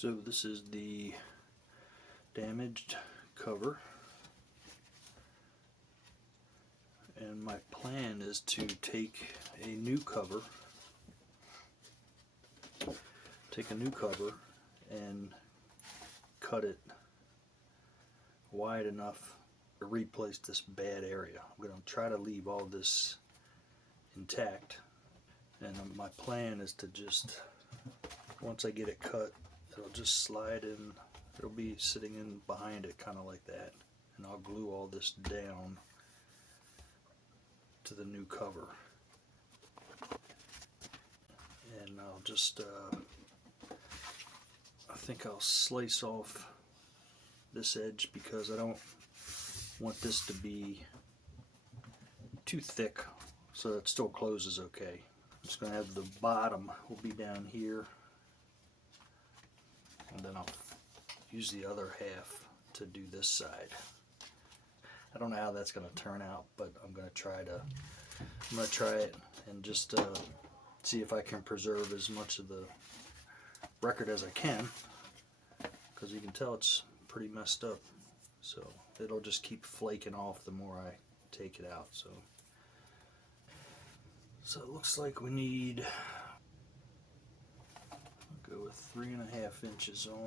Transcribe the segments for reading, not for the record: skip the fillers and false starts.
So this is the damaged cover, and my plan is to take a new cover and cut it wide enough to replace this bad area. I'm going to try to leave all this intact, and my plan is to just, once I get it cut, it'll just slide in, it'll be sitting in behind it kind of like that, and I'll glue all this down to the new cover. And I'll just I think I'll slice off this edge because I don't want this to be too thick, so it still closes okay. I'm just going to have the bottom will be down here, and then I'll use the other half to do this side. I don't know how that's going to turn out, but I'm going to try it and just see if I can preserve as much of the record as I can, because you can tell it's pretty messed up, so it'll just keep flaking off the more I take it out. So it looks like we need, I'll go with 3.5 inches on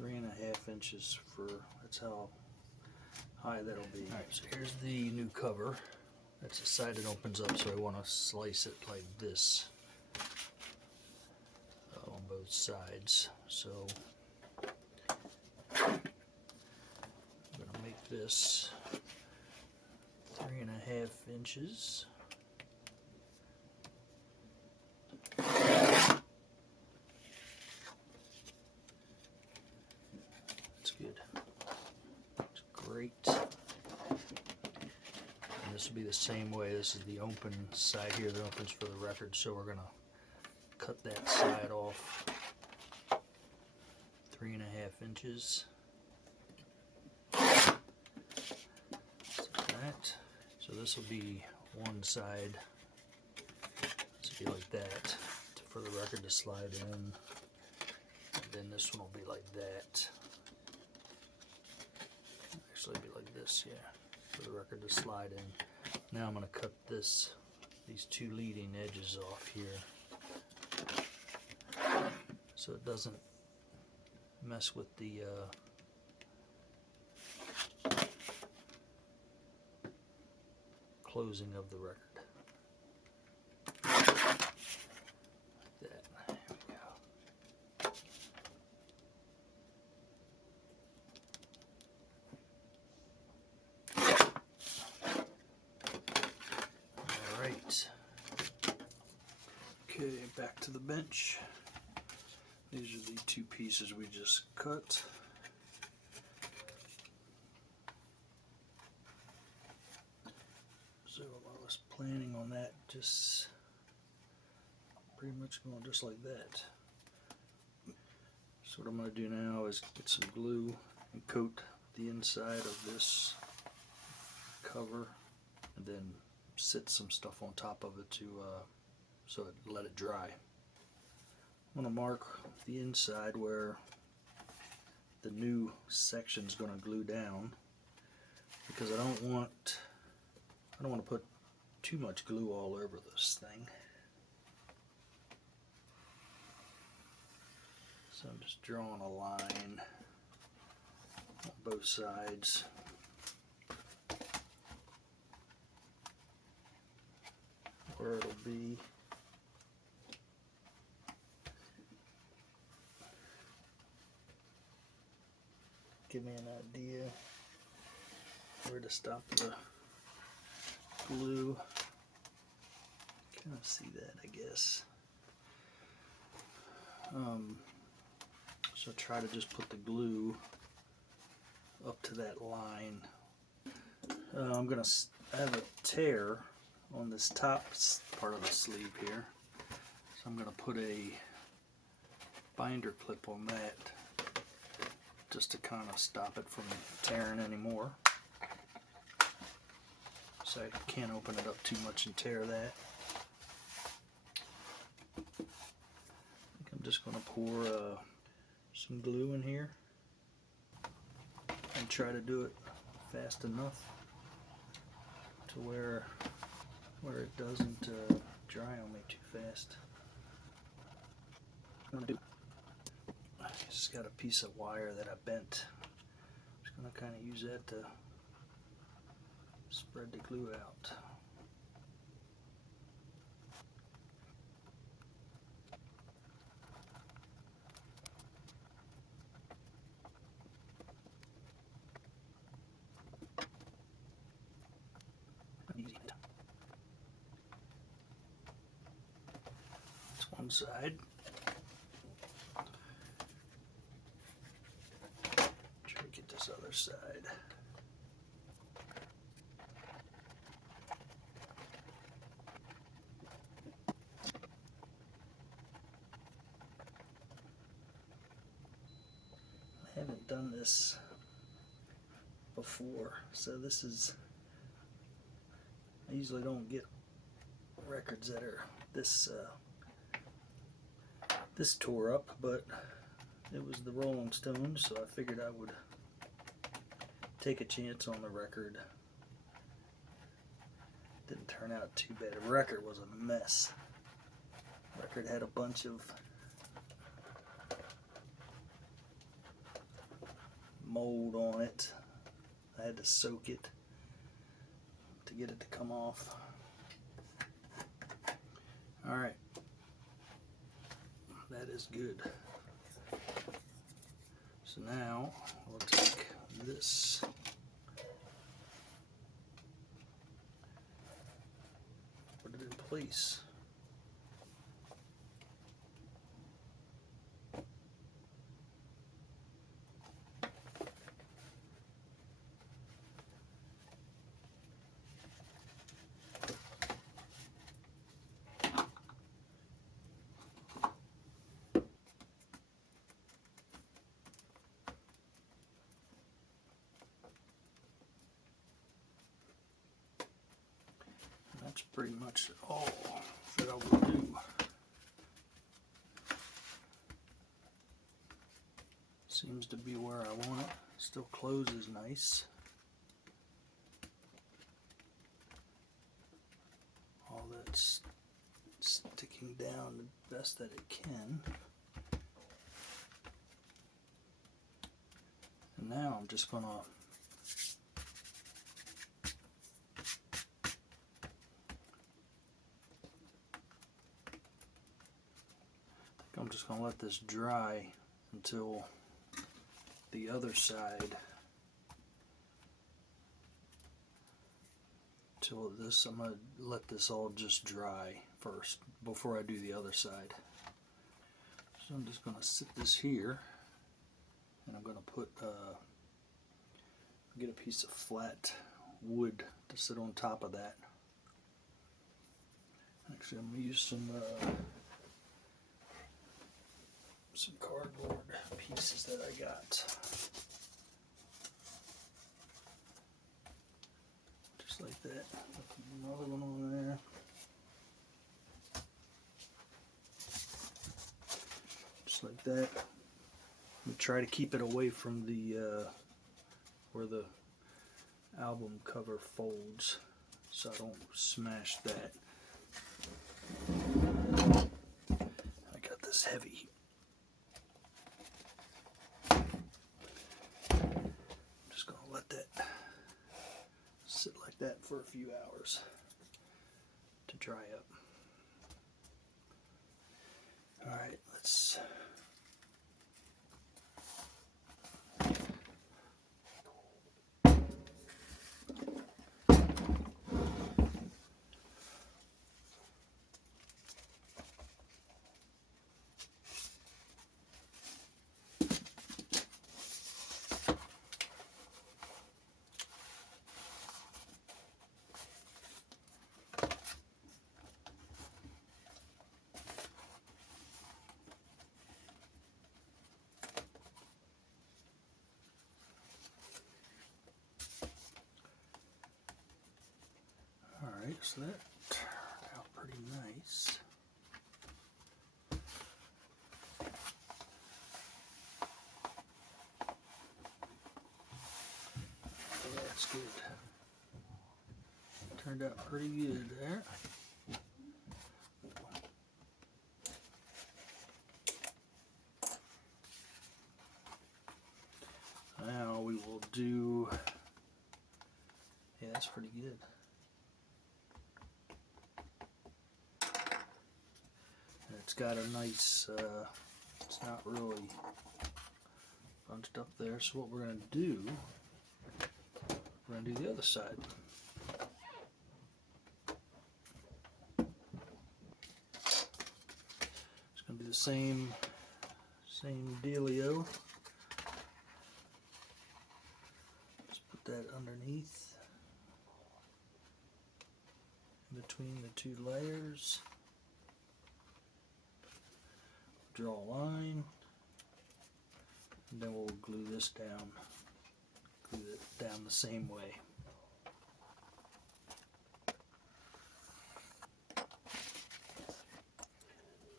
3.5 inches for, that's how high that'll be. Alright, so here's the new cover. That's the side that opens up, so I want to slice it like this on both sides. So I'm going to make this 3.5 inches. That's good. That's great. And this will be the same way. This is the open side here that opens for the record, so we're going to cut that side off 3.5 inches. Like that. So this will be one side. This will be like that for the record to slide in. And then this one will be like that. Actually be like this, yeah, for the record to slide in. Now I'm going to cut these two leading edges off here, so it doesn't mess with the closing of the record. Like that. There we go. Alright. Okay, back to the bench. These are the two pieces we just cut. So I was planning on that just pretty much going just like that. So what I'm going to do now is get some glue and coat the inside of this cover, and then sit some stuff on top of it to let it dry. I'm going to mark the inside where the new section is going to glue down, because I don't want to put too much glue all over this thing. So I'm just drawing a line on both sides. Where it'll be. Give me an idea where to stop the glue. Kind of see that, I guess. So try to just put the glue up to that line. I have a tear on this top part of the sleeve here, so I'm going to put a binder clip on that just to kind of stop it from tearing anymore. so I can't open it up too much and tear that. I think I'm just going to pour some glue in here and try to do it fast enough to where it doesn't dry on me too fast. I'm gonna do. I just got a piece of wire that I bent. I'm just gonna kind of use that to spread the glue out. That's one side. Try to get this other side. I haven't done this before, so this is, I usually don't get records that are this this tore up, but it was the Rolling Stones, so I figured I would take a chance on the record. Didn't turn out too bad. The record was a mess. The record had a bunch of mold on it. I had to soak it to get it to come off. Alright, that is good. So now we'll take this, put it in place. That's pretty much all that I will do. Seems to be where I want it. Still closes nice. All that's sticking down the best that it can. And now I'm just gonna let this dry until the other side, till this, I'm going to let this all just dry first before I do the other side. So I'm just going to sit this here, and I'm going to put get a piece of flat wood to sit on top of that. Actually, I'm going to use some cardboard pieces that I got. Just like that. Another one on there. Just like that. I'm try to keep it away from the where the album cover folds, so I don't smash that. I got this heavy. Sit like that for a few hours to dry up. Alright, let's So that turned out pretty nice. Yeah, that's good. Turned out pretty good there. Now we will do, yeah, that's pretty good. And it's got a nice, it's not really bunched up there. So what we're going to do, we're going to do the other side. It's going to be the same dealio. That underneath, in between the two layers, draw a line, and then we'll glue this down, glue it down the same way.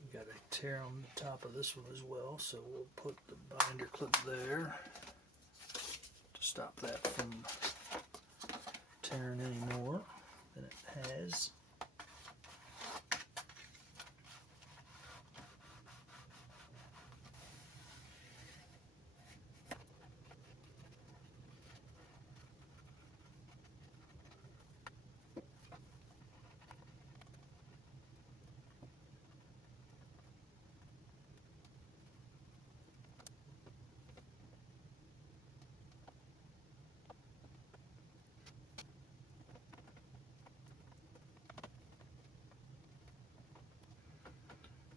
We got a tear on the top of this one as well, so we'll put the binder clip there. Stop that from tearing any more than it has.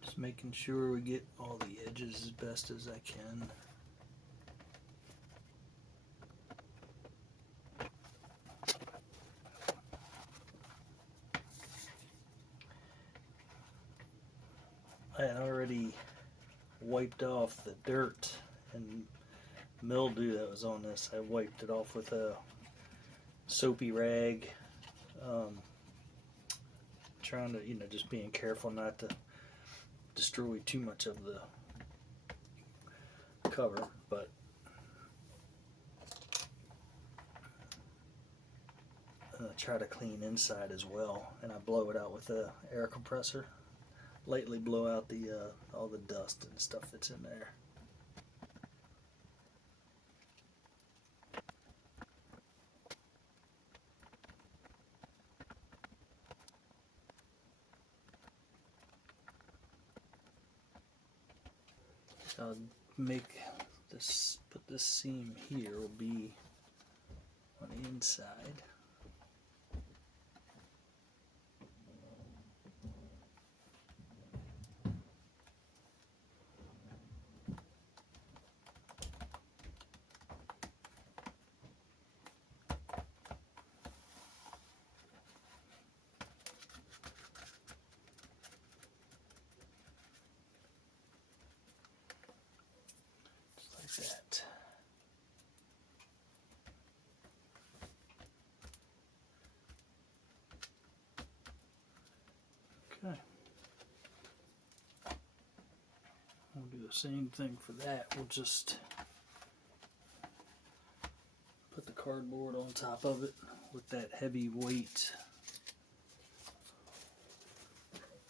Just making sure we get all the edges as best as I can. I had already wiped off the dirt and mildew that was on this. I wiped it off with a soapy rag, trying to, just being careful not to destroy too much of the cover, but try to clean inside as well. And I blow it out with a air compressor. Lightly blow out the all the dust and stuff that's in there. I'll make this, put this seam here will be on the inside. That. Okay. We'll do the same thing for that. We'll just put the cardboard on top of it with that heavy weight,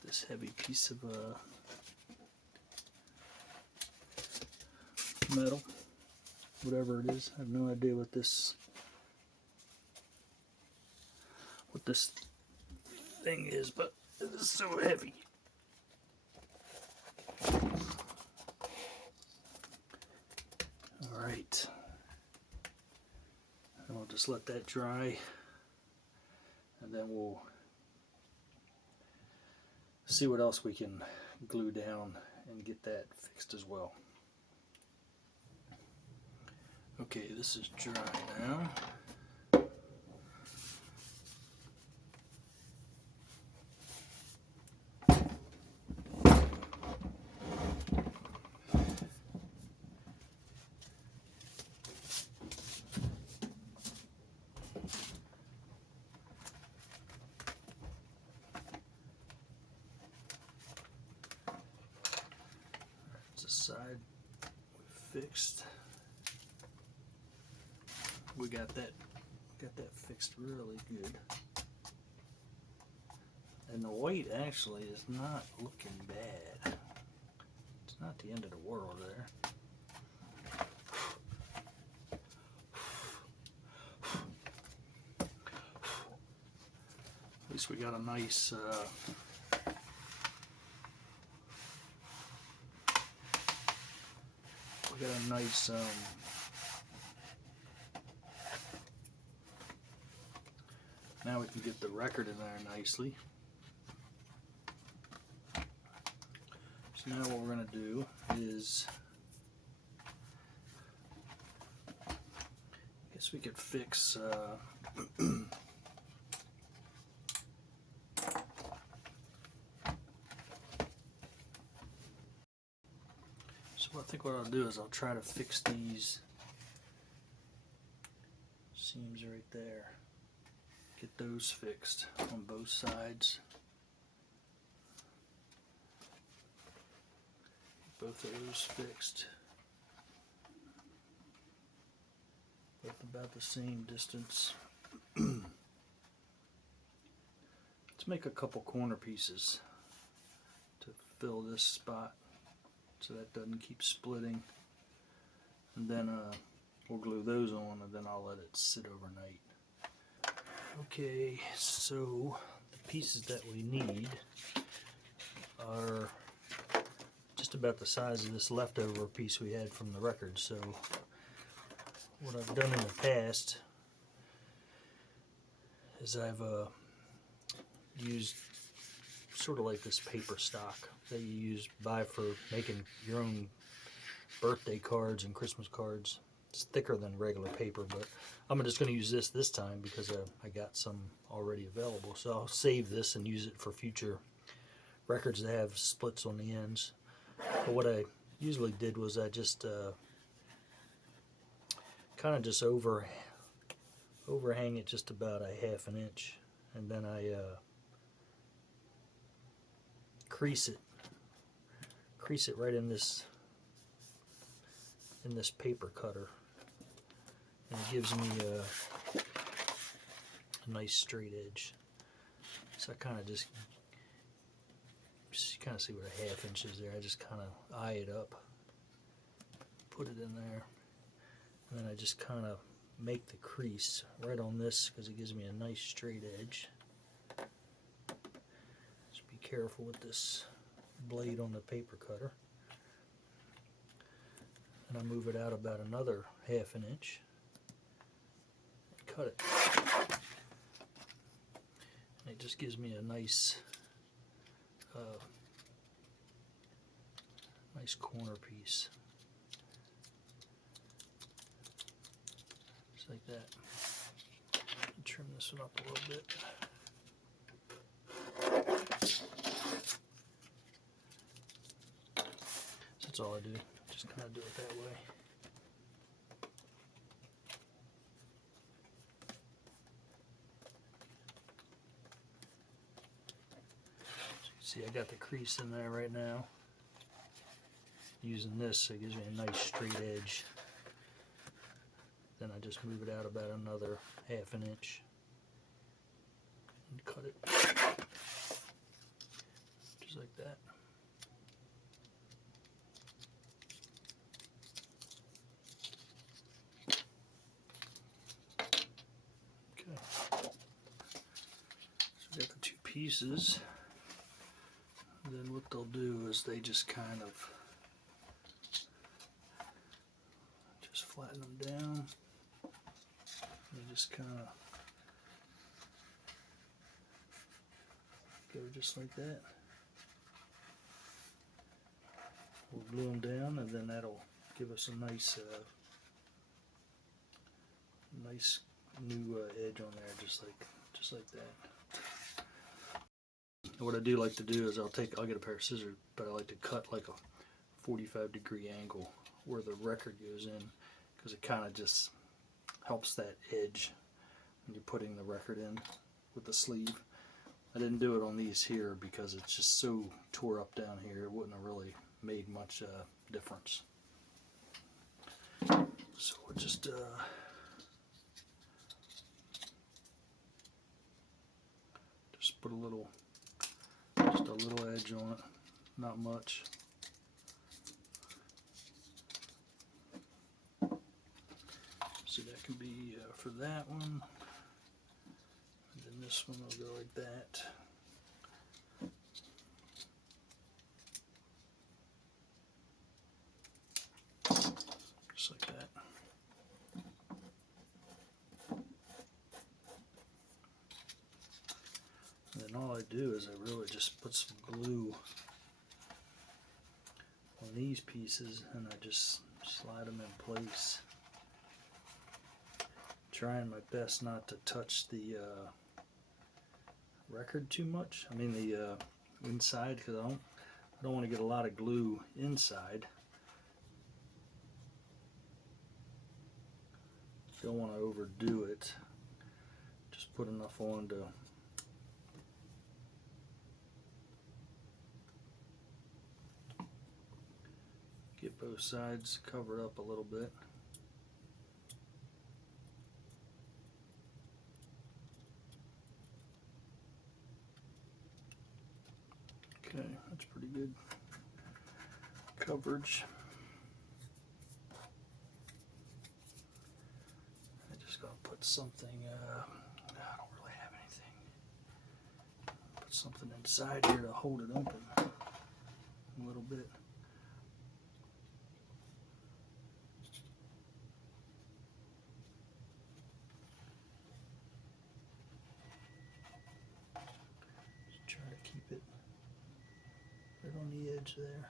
this heavy piece of metal, whatever it is. I have no idea what this thing is, but it is so heavy. All right, and we'll just let that dry, and then we'll see what else we can glue down and get that fixed as well. Okay, this is dry now. side we fixed. We got that fixed really good. And the weight actually is not looking bad. It's not the end of the world there. At least we got a nice now we can get the record in there nicely. So now what we're going to do is, I guess we could fix so I think what I'll do is I'll try to fix these seams right there. Get those fixed on both sides. Both of those fixed. Both about the same distance. Let's make a couple corner pieces to fill this spot so that doesn't keep splitting. And then we'll glue those on, and then I'll let it sit overnight. Okay, so the pieces that we need are just about the size of this leftover piece we had from the record. So what I've done in the past is I've used sort of like this paper stock that you buy for making your own birthday cards and Christmas cards. It's thicker than regular paper, but I'm just going to use this time because I got some already available. So I'll save this and use it for future records that have splits on the ends. But what I usually did was I just kind of just overhang it just about a ½ inch, and then I crease it right in this paper cutter, and it gives me a nice straight edge. So I kind of just kind of see what a ½ inch is there. I just kind of eye it up, put it in there, and then I just kind of make the crease right on this because it gives me a nice straight edge. Just be careful with this blade on the paper cutter. And I move it out about another ½ inch. Cut it. And it just gives me a nice nice corner piece. Just like that. Trim this one up a little bit. So that's all I do. Just kind of do it that way. So you see, I got the crease in there right now. Using this, so it gives me a nice straight edge. Then I just move it out about another ½ inch and cut it just like that. Okay, so we got the two pieces. And then what they'll do is they just kind of just flatten them down. And just kind of go just like that. We'll glue them down, and then that'll give us a nice, nice new edge on there, just like that. And what I do like to do is I'll get a pair of scissors, but I like to cut like a 45-degree angle where the record goes in, because it kind of just helps that edge when you're putting the record in with the sleeve. I didn't do it on these here because it's just so tore up down here. It wouldn't have really made much difference. So we'll just put a little, just a little edge on it, not much. So that can be for that one, and then this one will go like that. Just like that. And then all I do is I really just put some glue on these pieces and I just slide them in place. Trying my best not to touch the record too much. I mean the inside, because I don't want to get a lot of glue inside. Don't want to overdo it. Just put enough on to get both sides covered up a little bit. Okay, that's pretty good coverage. I just gotta put something, I don't really have anything. Put something inside here to hold it open a little bit. Just try to keep it right on the edge there.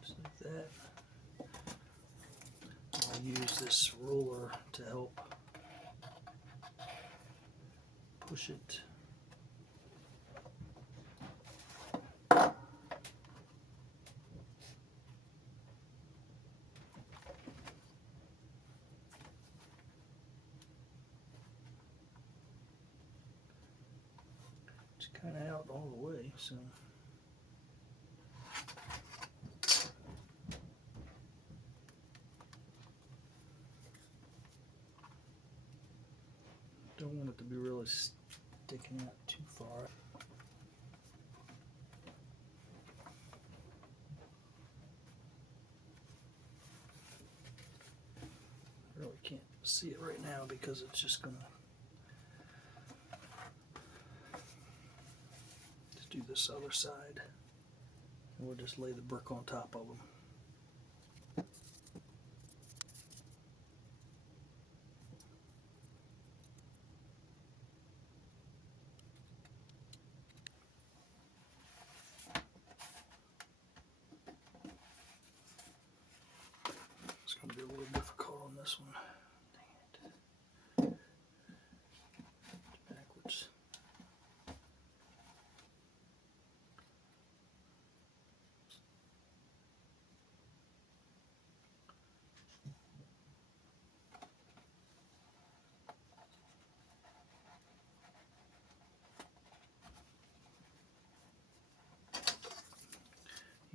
Just like that. I'll use this ruler to help push it. It's kind of out all the way, so. Don't want it to be really sticking out too far. Really can't see it right now because it's just gonna just do this other side, and we'll just lay the brick on top of them. It's going to be a little difficult on this one. Dang it. It's backwards.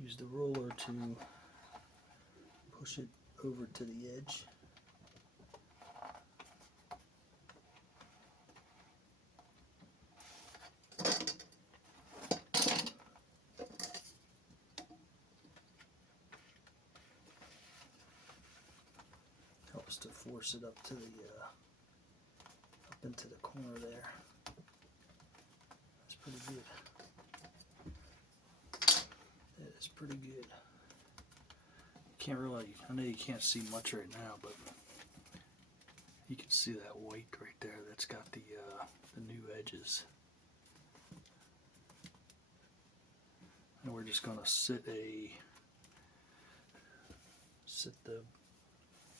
Use the ruler to push it over to the edge. Helps to force it up to the up into the corner there. That's pretty good. That is pretty good. Can't really, I know you can't see much right now, but you can see that white right there. That's got the new edges. And we're just gonna sit the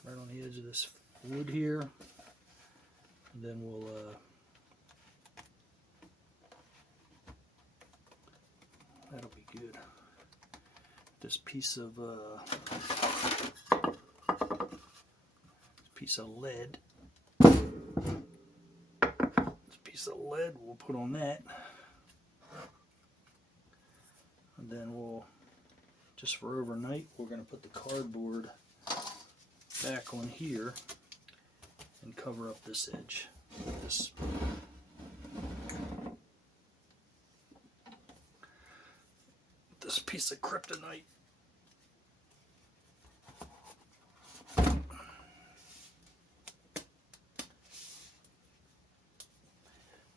right on the edge of this wood here, and then we'll that'll be good. This piece of lead piece of lead we'll put on that. And then we'll, just for overnight, we're going to put the cardboard back on here and cover up this edge. This piece of kryptonite.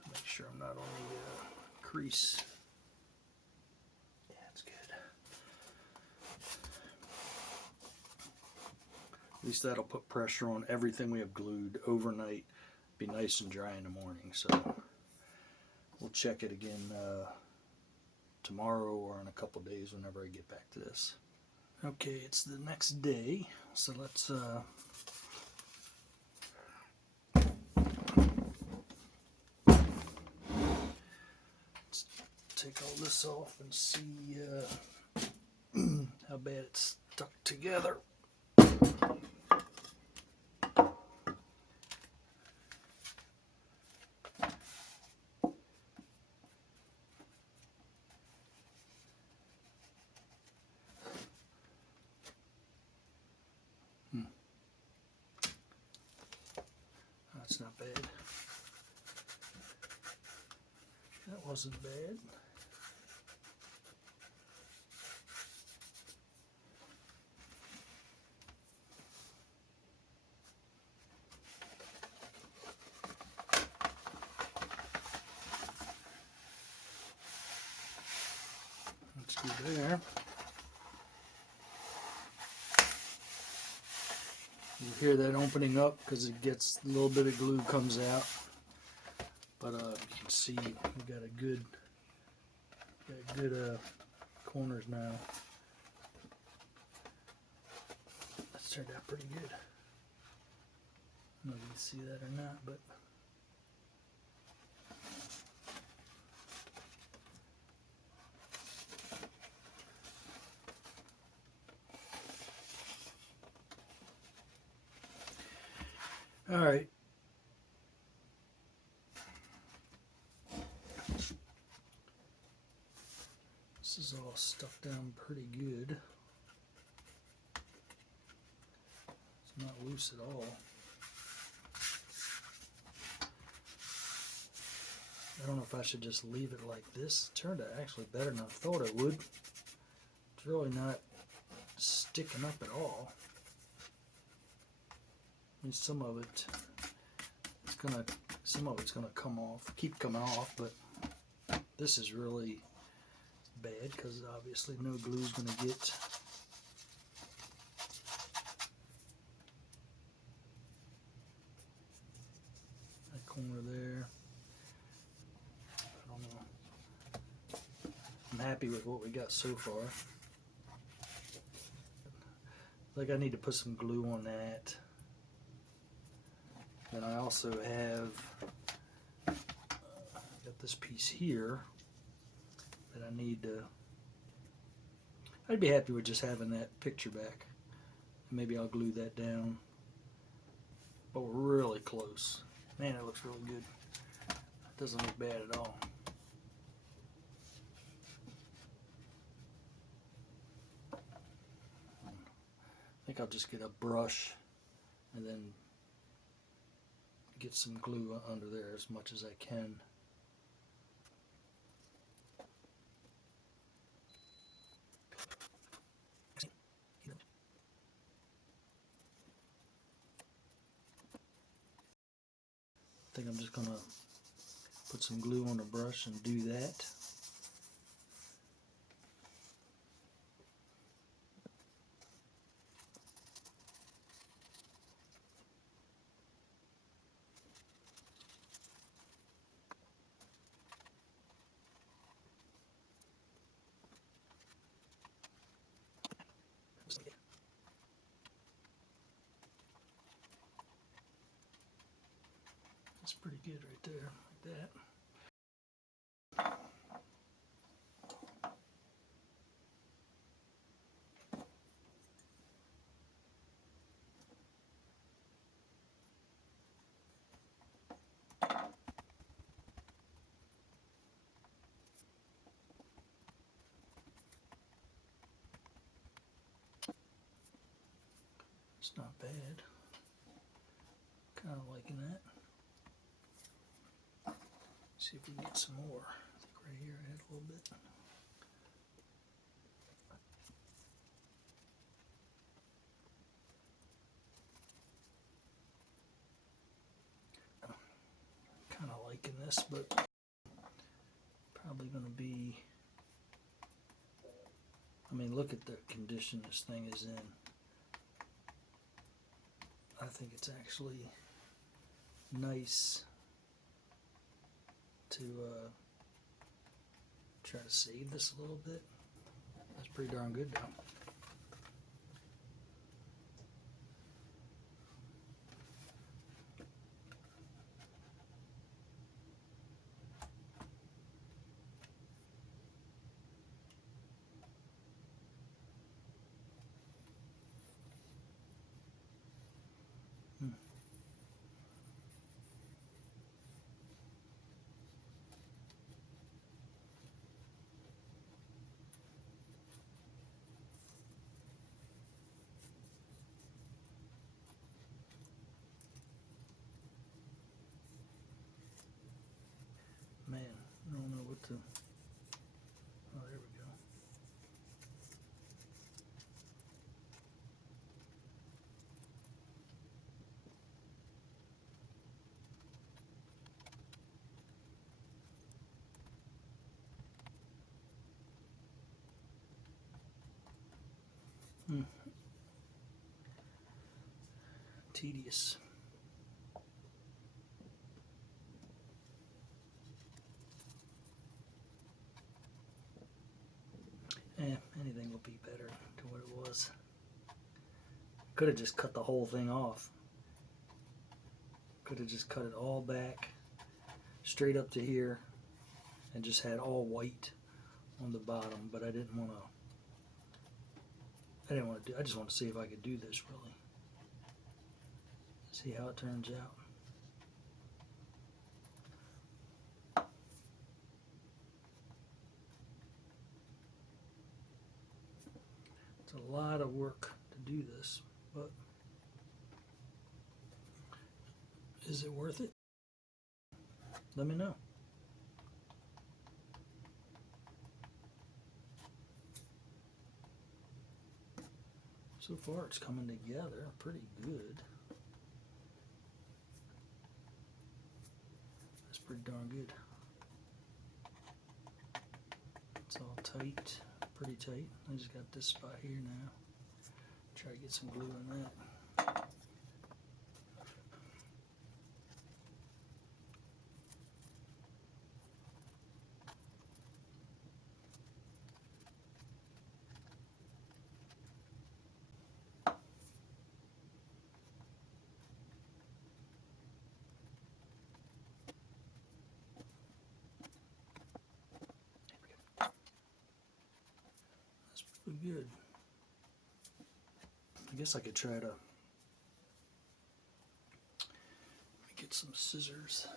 Make sure I'm not on the crease. Yeah, that's good. At least that'll put pressure on everything we have glued overnight. Be nice and dry in the morning. So we'll check it again tomorrow or in a couple days whenever I get back to this. Okay, it's the next day, so let's take all this off and see how bad it's stuck together. That's not bad. That wasn't bad. That's good there. You hear that opening up because it gets a little bit of glue comes out, but you can see we got good corners now. That's turned out pretty good. I don't know if you can see that or not, but all right. This is all stuck down pretty good. It's not loose at all. I don't know if I should just leave it like this. It turned out actually better than I thought it would. It's really not sticking up at all. I mean, some of it's gonna come off, keep coming off, but this is really bad because obviously no glue is gonna get that corner there. I don't know. I'm happy with what we got so far. Like I need to put some glue on that. Then I also have got this piece here that I need to. I'd be happy with just having that picture back. Maybe I'll glue that down. But we're really close. Man, it looks really good. It doesn't look bad at all. I think I'll just get a brush and then get some glue under there as much as I can. I think I'm just gonna put some glue on the brush and do that. That's pretty good right there, like that. It's not bad. Kind of liking that. See if we can get some more. I think right here I had a little bit. Kind of liking this, but probably going to be. I mean, look at the condition this thing is in. I think it's actually nice to try to save this a little bit. That's pretty darn good though. Man, I don't know what to. Oh, there we go. Tedious. Anything will be better to what it was. Could have just cut the whole thing off. Could have just cut it all back, straight up to here, and just had all white on the bottom. But I didn't want to. I just want to see if I could do this really. See how it turns out. It's a lot of work to do this, but is it worth it? Let me know. So far it's coming together pretty good. That's pretty darn good. It's all tight, pretty tight. I just got this spot here now. Try to get some glue on that. That's pretty good. I guess I could try to get some scissors.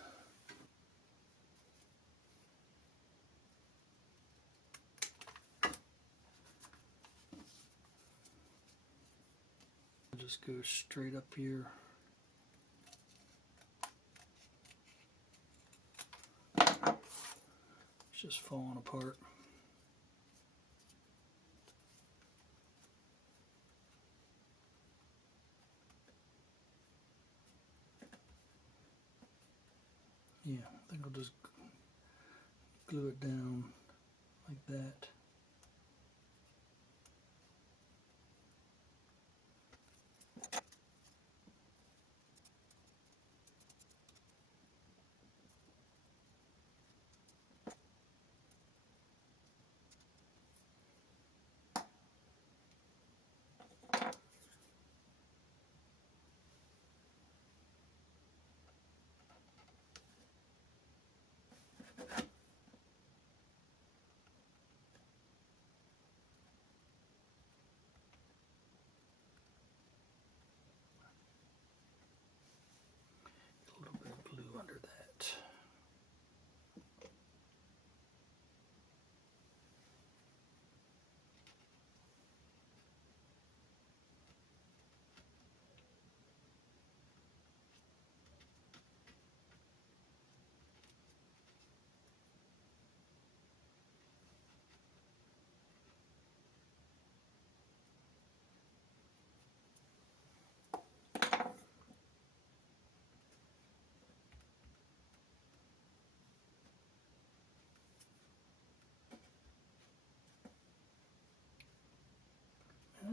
Just go straight up here. It's just falling apart. Yeah, I think I'll just glue it down like that.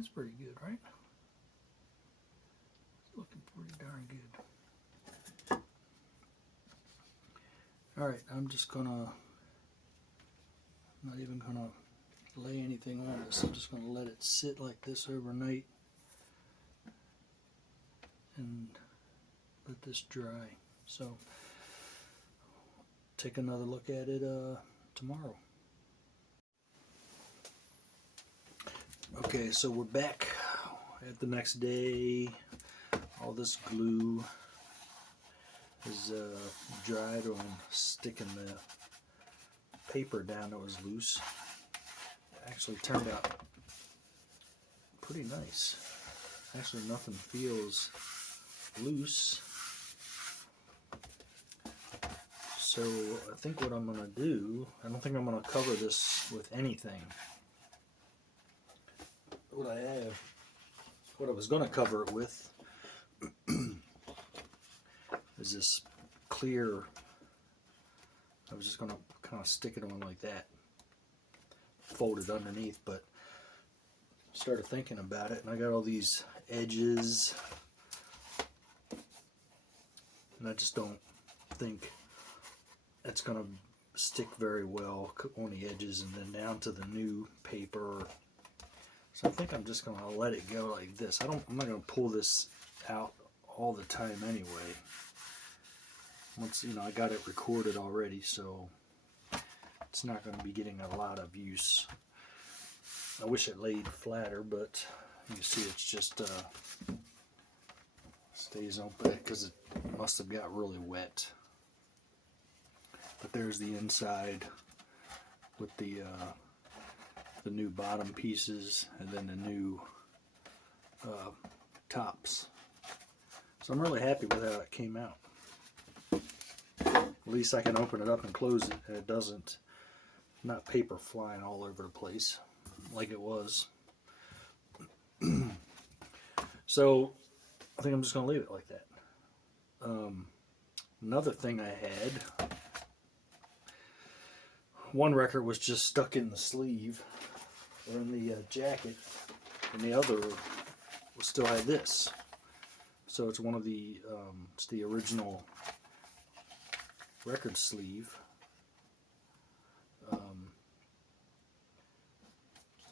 That's pretty good, right? It's looking pretty darn good. Alright, I'm just gonna, not even gonna lay anything on this. I'm just gonna let it sit like this overnight and let this dry. So take another look at it tomorrow. Okay, so we're back at the next day. All this glue is dried. I'm sticking the paper down that was loose. It actually turned out pretty nice. Actually, nothing feels loose. So I think what I'm going to do, I don't think I'm going to cover this with anything. What I was going to cover it with is this clear. I was just going to kind of stick it on like that, fold it underneath, but started thinking about it, and I got all these edges, and I just don't think it's going to stick very well on the edges and then down to the new paper. So I think I'm just going to let it go like this. I'm not going to pull this out all the time anyway. Once, you know, I got it recorded already, so it's not going to be getting a lot of use. I wish it laid flatter, but you can see it's just stays open because it must have got really wet. But there's the inside with the new bottom pieces and then the new tops. So I'm really happy with how it came out. At least I can open it up and close it, and it doesn't, not paper flying all over the place like it was. So I think I'm just going to leave it like that. Another thing I had, one record was just stuck in the sleeve or in the jacket, and the other still had this. So it's one of the, it's the original record sleeve.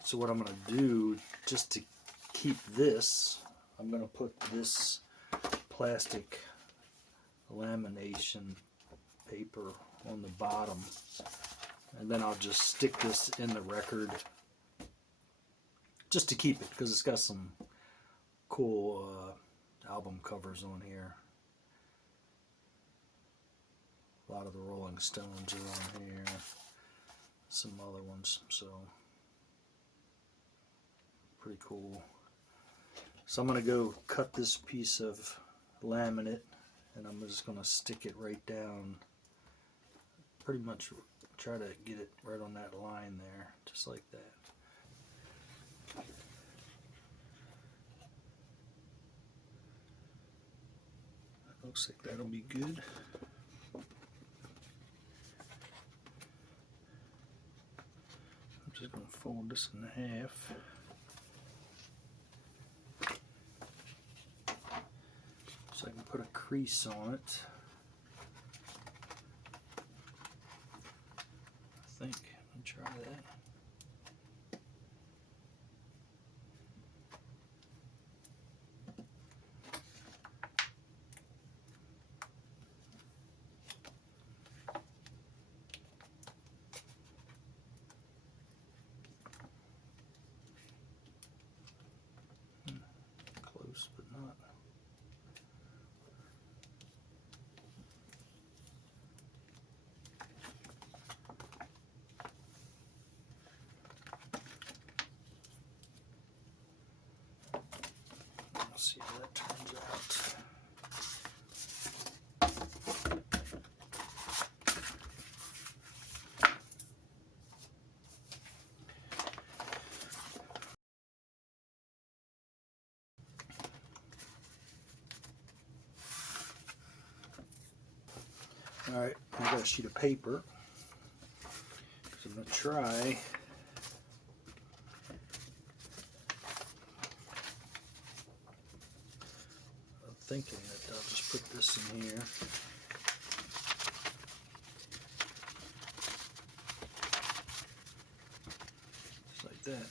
So what I'm going to do, just to keep this, I'm going to put this plastic lamination paper on the bottom, and then I'll just stick this in the record just to keep it, because it's got some cool album covers on here. A lot of the Rolling Stones are on here, some other ones, so pretty cool. So I'm going to go cut this piece of laminate, and I'm just going to stick it right down, pretty much try to get it right on that line there, just like that. Looks like that'll be good. I'm just going to fold this in half. So I can put a crease on it. I think. Let me try that. Close, but not. Let's see how that turns out. Alright, I've got a sheet of paper, because I'm going to try thinking that I'll just put this in here. Just like that.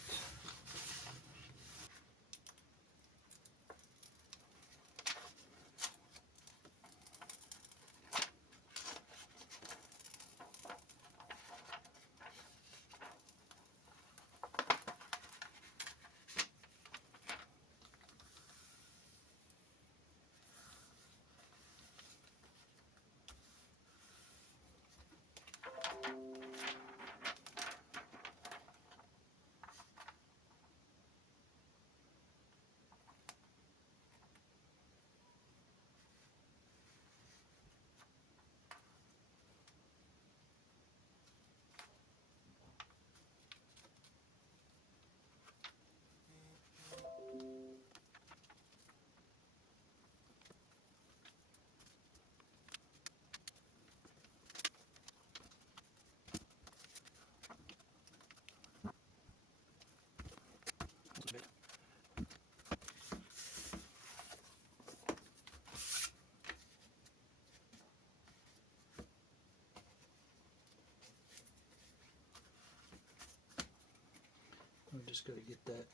I just got to get that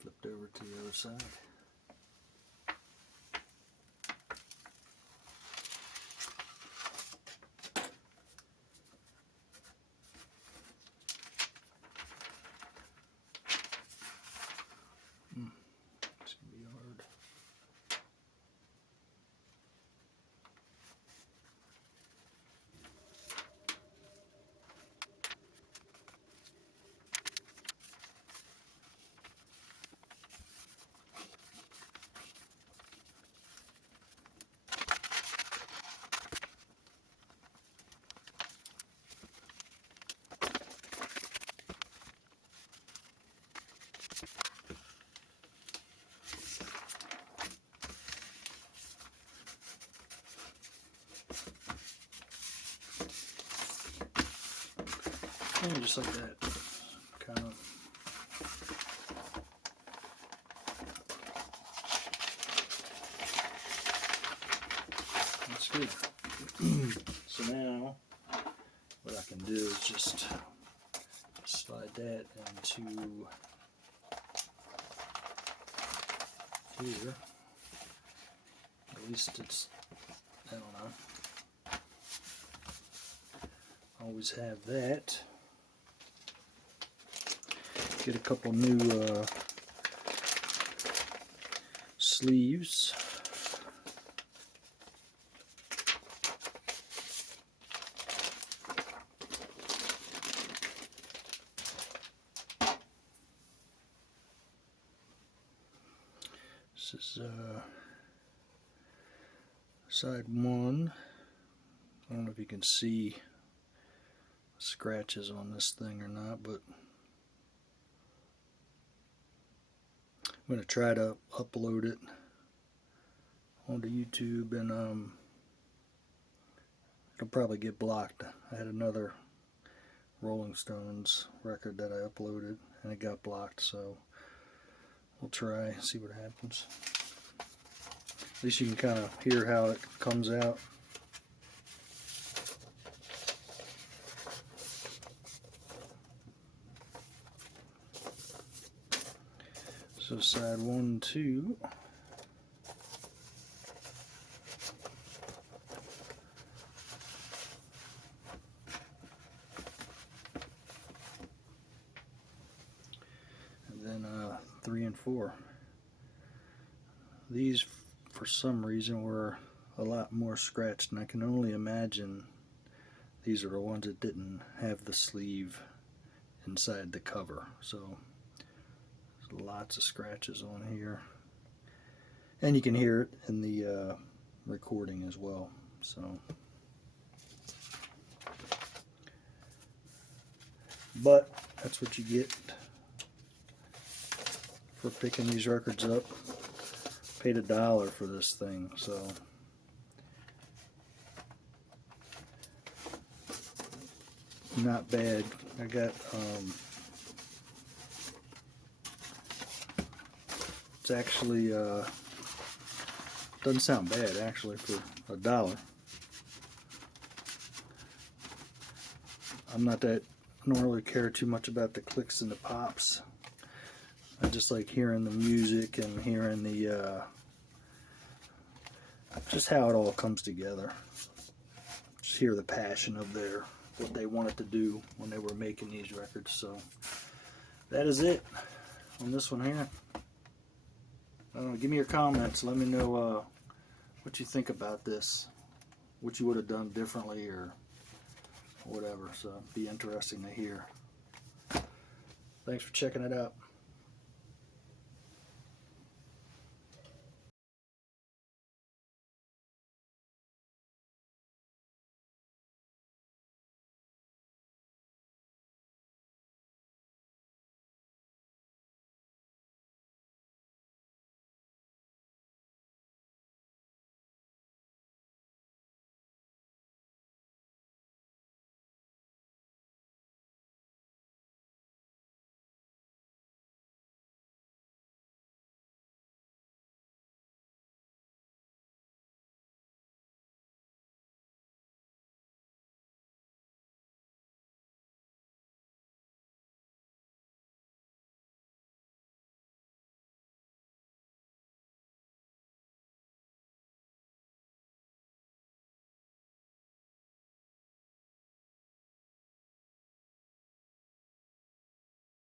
flipped over to the other side. It's going to be hard. And just like that, kind of. That's good. So now, what I can do is just slide that into here. At least it's, I don't know. Always have that. Get a couple new sleeves. This is side one. I don't know if you can see scratches on this thing or not, but I'm going to try to upload it onto YouTube, and it'll probably get blocked. I had another Rolling Stones record that I uploaded and it got blocked, so we'll try, see what happens. At least you can kind of hear how it comes out. So side 1, 2. And then 3 and 4. These, for some reason, were a lot more scratched, and I can only imagine these are the ones that didn't have the sleeve inside the cover. So lots of scratches on here, and you can hear it in the recording as well. So, but that's what you get for picking these records up. Paid $1 for this thing, so not bad. I got it's actually Doesn't sound bad actually for $1. I don't really care too much about the clicks and the pops. I just like hearing the music and hearing the just how it all comes together. Just hear the passion of what they wanted to do when they were making these records. So that is it on this one here. I don't know, give me your comments. Let me know what you think about this. What you would have done differently or whatever. So it'd be interesting to hear. Thanks for checking it out.